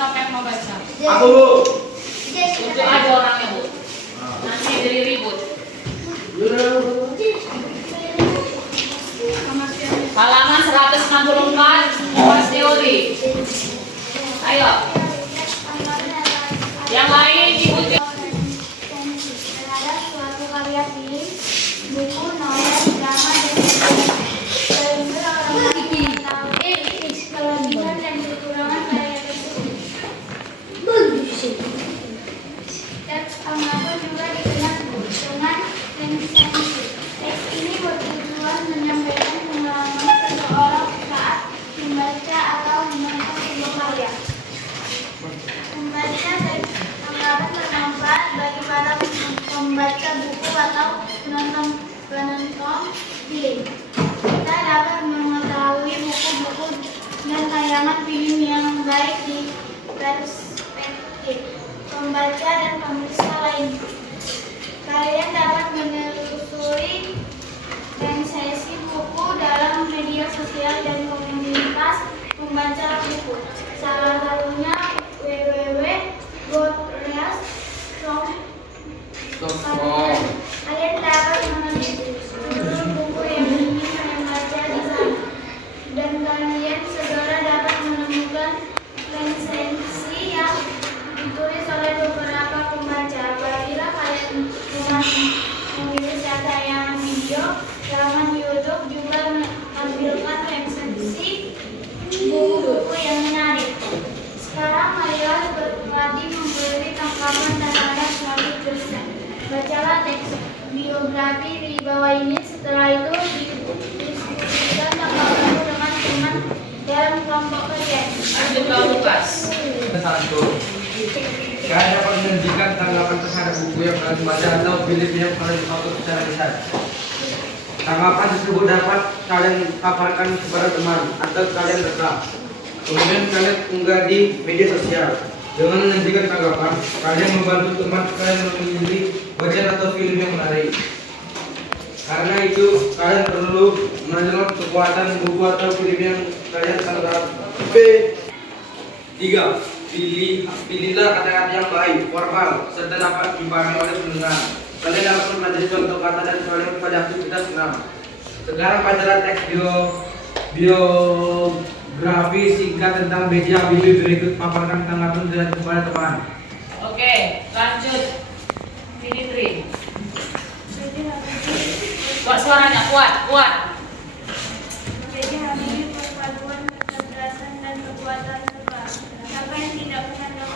Siapa yang mau baca? Aku, Bu. Tunjuk aja orangnya, Bu. Nanti jadi ribut. Halaman 164, kelas teori. Ayo. Yang lain ikuti. Terhadap suatu karya film, buku, novel, drama, dan sehingga orang lain mengetahui kelebihan dan kekurangan karya tersebut. Teks anggapan juga dikenal dengan sensitif. Teks ini bertujuan menyampaikan pengalaman seseorang saat membaca atau menonton sebuah karya. Membaca teks anggapan bermanfaat bagi para pembaca buku atau penonton film. Kita dapat mengetahui buku-buku dan tayangan film yang baik di perspektif pembaca dan pemirsa lain. Kalian dapat menelusuri resensi buku dalam media sosial dan komunitas pembaca buku. Salah satunya www.godreas.com. Kalian dapat menelusuri seluruh buku yang ingin kalian baca di sana. Dan kalian segera dapat menemukan resensi yang ditulis oleh beberapa pembaca. Apabila kalian memilih tayangan video, laman YouTube juga menampilkan resensi buku-buku yang menarik. Sekarang marilah berlatih memberi tanggapan terhadap suatu tulisan. Bacalah teks biografi di bawah ini. Setelah itu diskusikan tanggapanmu dengan teman dalam kelompok kerja. Lanjut ke Lukas. 1. Kalian dapat menunjukkan tanggapan terhadap buku yang kalian baca atau film yang kalian tonton secara lisan. Tanggapan tersebut dapat kalian paparkan kepada teman atau kalian rekam. Kemudian kalian unggah di media sosial. Dengan menunjukkan tanggapan, kalian membantu teman kalian memilih bacaan atau film yang menarik. Karena itu, kalian perlu mengenal kekuatan buku atau film yang kalian tangkap. B. 3. Pilihlah kata-kata yang baik, formal, serta dapat dipahami oleh pendengar. Kalian dapat mempelajari contoh kata dan soalnya pada aktivitas 6. Sekarang bacalah teks biografi singkat tentang B.J. Habibie berikut. Paparkan tanggapan dan kepada teman. Oke, lanjut. Fitri. Kok suaranya kuat. B.J. Habibie perpaduan kecerdasan dan kekuatan serba. Siapa yang tidak pernah dengar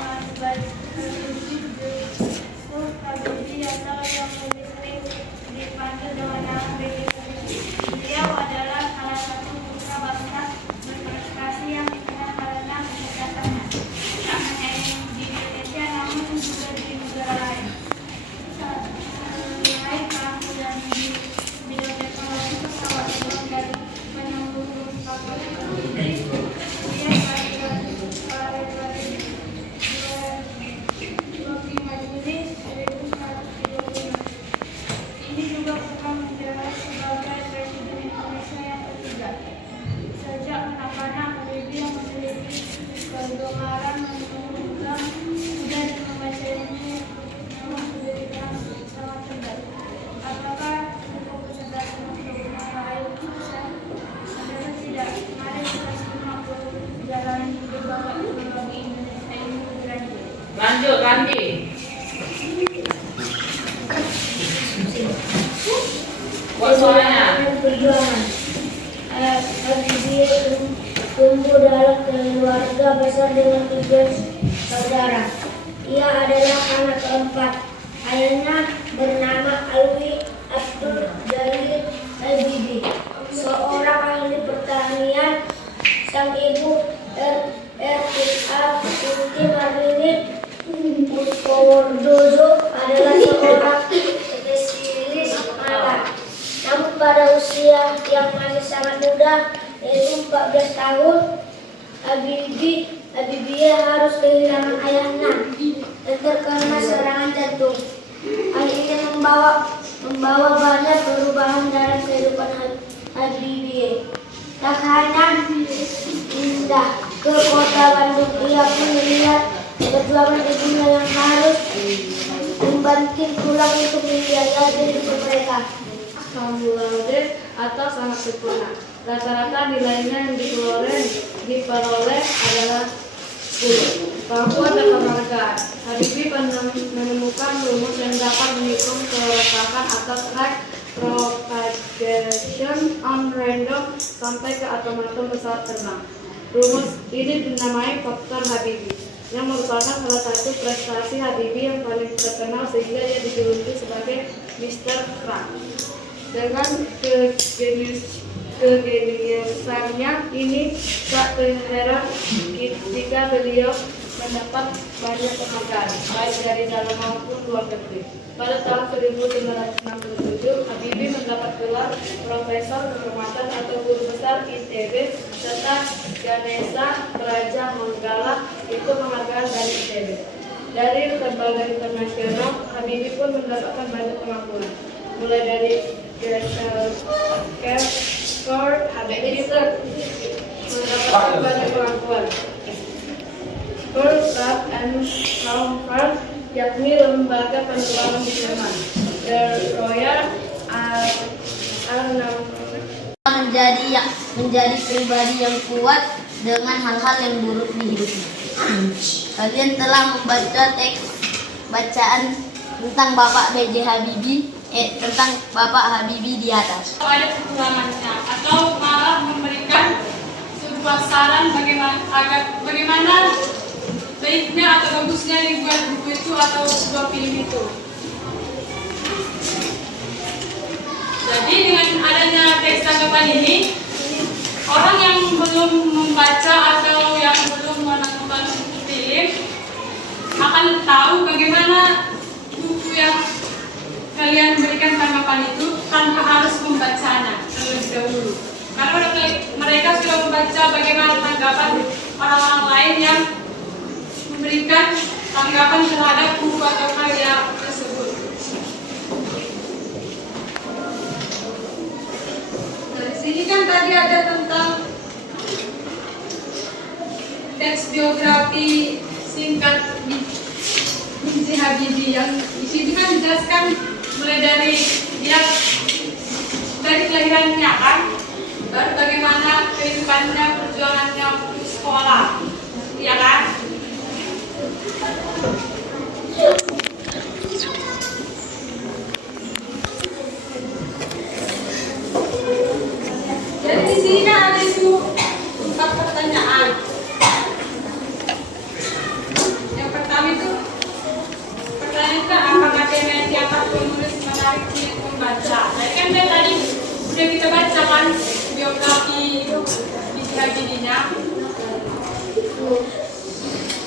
Habibie atau yang lebih sering dipanggil dengan nama B.J. Habibie. Beliau adalah salah satu putra bangsa berprestasi yang dikenal karena kecerdasannya. Tak hanya di Indonesia namun juga di negara lain. Selain keahlian di bidang teknologi pesawat terbang dari penyambung kapal Habibie, dia kelahiran Februari 25 Juni 1935. Ini juga pernah menjabat sebagai Presiden Indonesia yang ketiga. Sejak kanak-kanak, Habibie yang memiliki kegemaran menunggang kuda dan membaca ini memang sudah dikenal sangat cerdas. Apakah cukup kecerdasan untuk meraih sukses? Adalah tidak. Mari kita simak perjalanan hidup Bapak Teknologi Indonesia ini lebih lanjut. Lanjut, Randi. Kok suaranya? Perjuangan. Habibie tumbuh dalam keluarga besar dengan 3 saudara. Ia adalah anak keempat. Ayahnya bernama yang masih sangat muda, yaitu 14 tahun. Habibie harus kehilangan ayahnya dan terkena serangan jantung. Hal ini membawa banyak perubahan dalam kehidupan Habibie. Tak hanya pindah ke kota Bandung, ia pun melihat perjuangan ibunya yang harus membanting tulang untuk membiayai hidup mereka. Bangladesh atau sangat sempurna. Rata-rata nilainya yang diperoleh adalah 10. Papua dan penghargaan. Habibie menemukan rumus yang dapat menghitung keretakan atau track propagation on random sampai ke atom-atom pesawat terbang. Rumus ini dinamai faktor Habibie, yang merupakan salah satu prestasi Habibie yang paling terkenal sehingga ia dijuluki sebagai Mr. Crack. Dengan kegeniusannya ini tak terheran jika beliau mendapat banyak penghargaan baik dari dalam maupun luar negeri. Pada tahun 1967, Habibie mendapat gelar Profesor Kehormatan atau Guru Besar ITB serta Ganesha Raja Manggala, itu penghargaan dari ITB. Dari lembaga internasional, Habibie pun mendapatkan banyak pengakuan, mulai dari Score, Habibie mendapatkan banyak pengakuan. World Cup and Conference, yakni lembaga penerbangan di Jerman. The Royal menjadi pribadi yang kuat dengan hal-hal yang buruk di hidupnya. Kalian telah membaca teks bacaan tentang Bapak B.J. Habibie, tentang Bapak Habibie di atas. Ada kekurangannya atau malah memberikan sebuah saran bagaimana baiknya atau bagusnya dibuat buku itu atau sebuah film itu. Jadi dengan adanya teks tanggapan ini, orang yang belum membaca atau yang belum menonton film akan tahu bagaimana buku yang kalian berikan tanggapan itu tanpa harus membacanya terlebih dahulu. Karena mereka sudah membaca bagaimana tanggapan orang-orang lain yang memberikan tanggapan terhadap buku atau karya tersebut. Nah, di sini kan tadi ada tentang teks biografi singkat B.J. Habibie yang di sini kan dijelaskan mulai dari kelahirannya kan, baru bagaimana kehidupannya, perjuangannya untuk sekolah, ya kan? Jadi di sini kan ada itu 4 pertanyaan. Yang pertama itu pertanyaan kan apakah tema dapat penulis menarik minat membaca. Nah kan tadi sudah kita baca kan biografi B.J. Habibie-nya.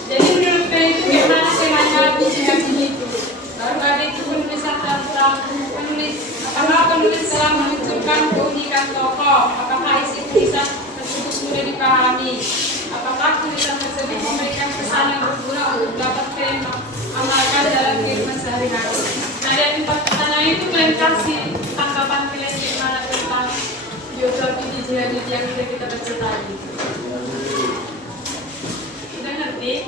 Jadi menurut saya itu gimana temanya B.J. Habibie itu. Baru ada itu penulisan tentang apakah penulis telah menunjukkan keunikan tokoh, apakah isi tulisan tersebut sudah dipahami, apakah tulisan tersebut memberikan pesan yang berguna untuk dapat kalian amalkan dalam kehidupan sehari-hari. Nah, dari 4 pertanyaan itu kalian kasih tanggapan kalian gimana tentang biografi B.J. Habibie yang sudah kita baca tadi. Sudah ngerti?